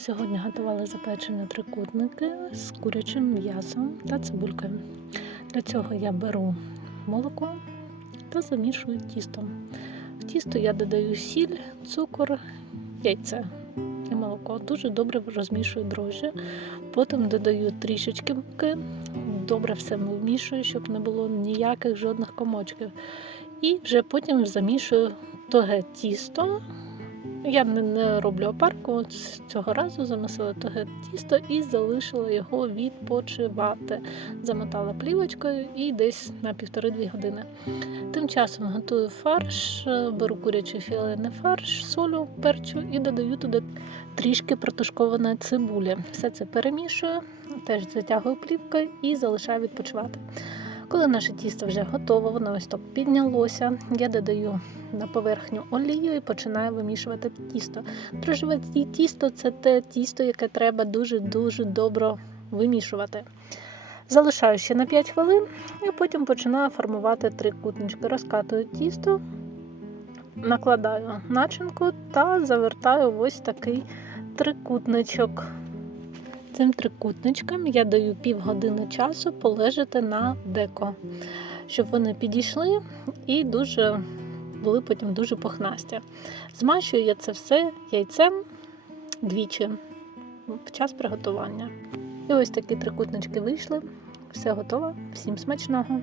Сьогодні готували запечені трикутники з курячим м'ясом та цибулькою. Для цього я беру молоко та замішую тісто. В тісто я додаю сіль, цукор, яйце і молоко. Дуже добре розмішую дрожжі. Потім додаю трішечки муки, добре все вмішую, щоб не було ніяких жодних комочків. І вже потім замішую тоге тісто. Я не, роблю опарку, цього разу замісила тоге тісто і залишила його відпочивати. Замотала плівочкою і десь на півтори-дві години. Тим часом готую фарш, е, беру курячий філений фарш, солю, перчу і додаю туди трішки протушкованої цибулі. Все це перемішую, теж затягую плівкою і залишаю відпочивати. Коли наше тісто вже готове, воно ось так піднялося, я додаю на поверхню олію і починаю вимішувати тісто. Дрожжеве ті- тісто це те тісто, яке треба дуже-дуже добре вимішувати. Залишаю ще на 5 хвилин і потім починаю формувати трикутнички. Розкатую тісто, накладаю начинку та завертаю ось такий трикутничок. Цим трикутничкам я даю півгодини часу полежати на деко, щоб вони підійшли і дуже були потім дуже пухнасті. Змащую я це все яйцем двічі в час приготування. І ось такі трикутнички вийшли. Все готово. Всім смачного!